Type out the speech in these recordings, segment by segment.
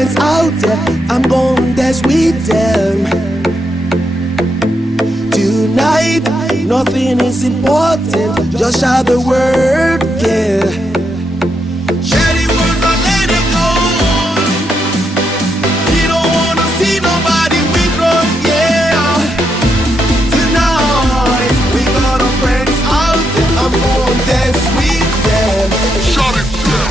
friends out there, I'm gon' dance with them. Tonight, nothing is important, just shout the word, yeah. Shady will not let it go. We don't wanna see nobody withdraw, yeah. Tonight, we got our friends out there, I'm gon' dance with them. Shut it down.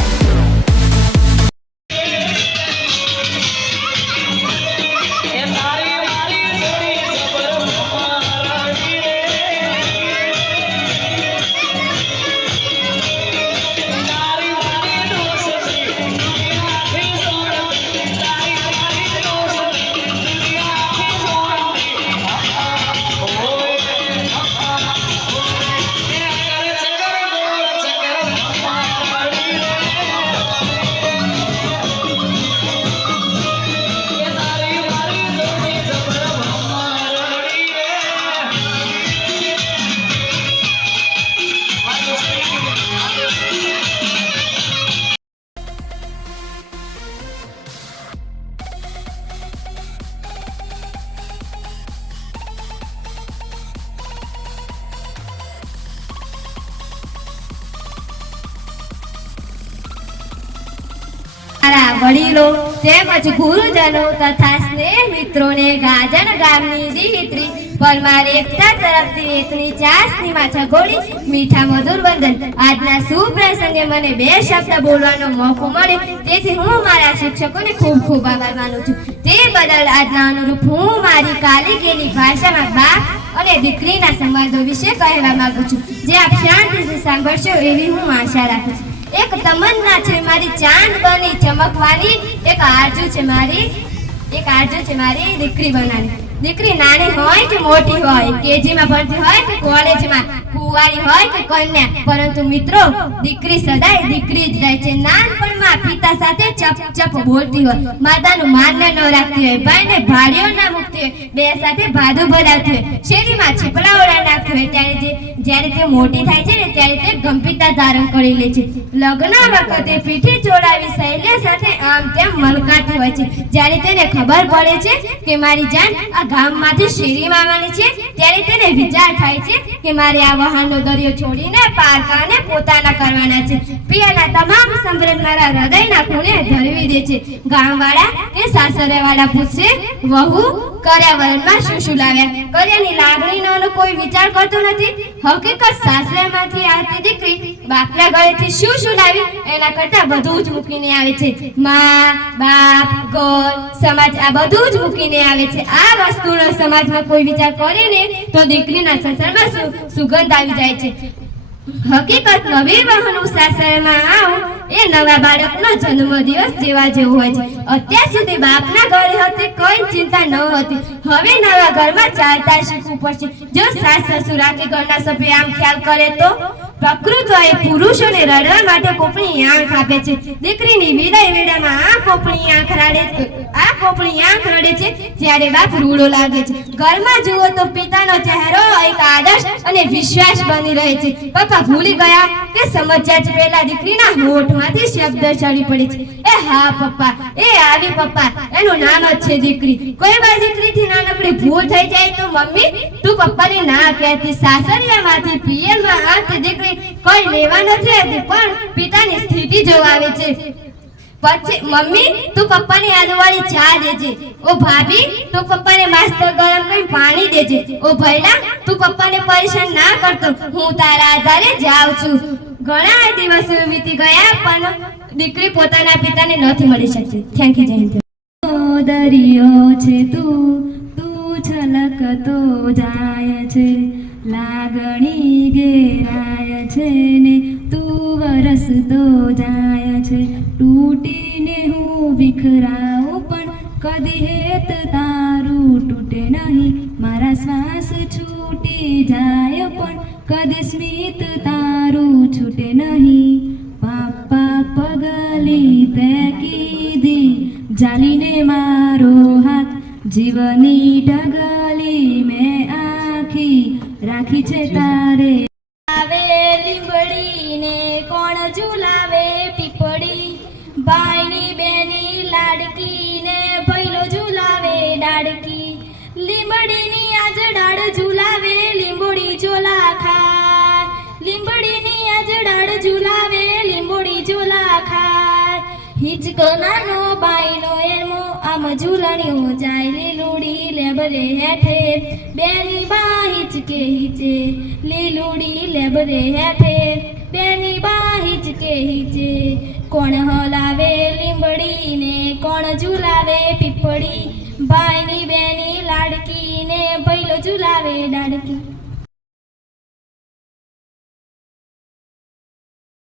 વડીલો તેમજ ગુરુજનો તથા સ્નેહ મિત્રોને ગાજણ ગામની દીકરી પરમાર એકતા તરફથી એકની ચાસનીમાં છગોડી મીઠા મધુર વંદન. આજના સુપ્રસંગે મને 2 શબ્દ બોલવાનો મોકો મળે તેથી હું મારા શિક્ષકોને ખૂબ ખૂબ આભાર માનું છું. તે બદલ આજના અનુરૂપ હું મારી કાલી ગયેલી ભાષામાં બાપ અને દીકરીના સંબંધો વિશે કહેવા માંગુ છું, જે આપ શાંતિથી સાંભળશો એવી હું આશા રાખું છું. એક તમન્ના છે મારી ચાંદ બની ચમકવાની, એક આરજુ છે મારી દીકરી બનાની. દીકરી નાની હોય કે મોટી હોય, કેજીમાં ભણતી હોય કે કોલેજમાં, કુંવારી હોય કે કન્યા, પરંતુ મિત્રો દીકરી સદાય દીકરી જ રહે છે. નાનપણમાં પિતા સાથે ચપ બોલતી હોય, માતાનું માન ન રાખતી હોય, ભાઈને ભાડીઓ ના મૂકતી હોય, બે સાથે ભાદુ ભરાવતી હોય, શેરીમાં છીપલાઓડા નાખતી હોય, જ્યારે તે મોટી થાય છે ને ત્યારે તે ગંભીરતા ધારણ કરી લે છે. લગ્ન વખતે પીઠી ચોડાવી સહેલે સાથે આમ તેમ મલકાતી હોય છે. જ્યારે તેને ખબર પડે છે કે મારી જાન આ ગામમાંથી શેરીમાં આવવાની છે, ત્યારે તેને વિચાર થાય છે કે મારે આ વહાણનો દરિયો છોડીને પારકાને પોતાના કરવાના છે. પિયાના તમામ સંભ્રમ મારા હૃદયના ખૂણે ધરવી દે છે. ગામવાળા કે સાસરેવાળા પૂછશે, વહુ કર્યાવરણમાં શું લાવ્યા? કર્યાની લાગણીનો કોઈ વિચાર કરતો નથી. હકીકત સાસરામાંથી આવતી દીકરી બાપના ઘરેથી શું લાવી એના કરતા બધું જ મૂકીને આવે છે. માં, બાપ, ઘર, સમાજ આ બધું જ મૂકીને આવે છે. આ વસ્તુનો સમાજમાં કોઈ વિચાર કરે ને તો દીકરીના સંસારમાં સુગંધ આવી જાય છે. હકીકત નવી વહુનું સાસરામાં આવું એ નવા બાળકનો જન્મદિવસ જેવા જેવો હોય છે. અત્યાર સુધી બાપના ઘરે હતી કોઈ ચિંતા ન હતી, હવે નવા ઘરમાં ચાલતા શીખવું પડશે. જો સાસ સસુર આખી ઘરના સભ્ય આમ ખ્યાલ કરે તો પ્રકૃતિએ પુરુષોને રડવા માટે કોપણી આંખ આપે છે. દીકરીની વિદાય વેળામાં આ કોપણી આંખ રડે છે જ્યારે બાપ રૂડો લાગે છે. ઘરમાં જુઓ તો પિતાનો ચહેરો એક આદર્શ અને વિશ્વાસ બની રહે છે. પપ્પા ભૂલી ગયા કે સમજ્યા જ પહેલા દીકરીના હોઠમાંથી શબ્દ ચડી પડે છે, એ હા પપ્પા, એ આવી પપ્પા, એનું નામ જ છે દીકરી. કોઈ વાર દીકરીથી નાનકડી ભૂલ થઈ જાય તો મમ્મી તું પપ્પાની ના કહેતી. સાસરિયામાંથી પિયરમાં આવતી દીકરી કોઈ લેવા નથી આવતી, પણ પિતાની સ્થિતિ જોવાવે છે. પછી મમ્મી તું પપ્પાની આદુવાળી ચા દેજે, ઓ ભાભી તું પપ્પાને મસ્ત ગરમ કરી પાણી દેજે, ઓ ભૈલા તું પપ્પાને પરેશાન ના કરતો, હું તારા આધારે જાઉં છું. ઘણા દિવસો વીતી ગયા પણ દીકરી પોતાના પિતાને નથી મળી શકતી. Thank you. જય હિન્દ. દરિયો છે તું છલકતો જાય છે, લાગણી ઘેરાય છે ને તું વરસતો જાય છે. તૂટીને હું વિખરાઉં પણ કદી હેત તારું તૂટે નહીં, મારા શ્વાસ છૂટી જાય પણ કદી સ્મિત તારું છૂટે નહીં. પાપા પગલી તે કીધી જાલીને મારો હાથ, જીવની ઢગલી મેં આખી રાખી છે તારે. આવે લીંબડીને કોણ ઝુલાવે પીપળી, ભાઈની બેની લાડક લાડકી ને ભૈલો ઝુલાવે ડાડકી લીંબડીની આજ ડાળ ઝુલાવે લીંબોડી ઝોલા ખાય લીંબડીની આજ ડાળ ઝુલાવે લીંબોડી ઝોલા ખાય હિચકો નાનો બાઈનો એમો આમ ઝૂલણિયો જાય લીલુડી લેબરે હેઠે બેની બા હિચકે હિચે લીલુડી લેબરે હેઠે બેની બા હિચકે હિચે કોણ હલાવે લીંબડી ને કોણ ઝુલાવે પીપળી ભાઈની બેની લાડકી ને ભૈલો ઝુલાવે ડાડકી.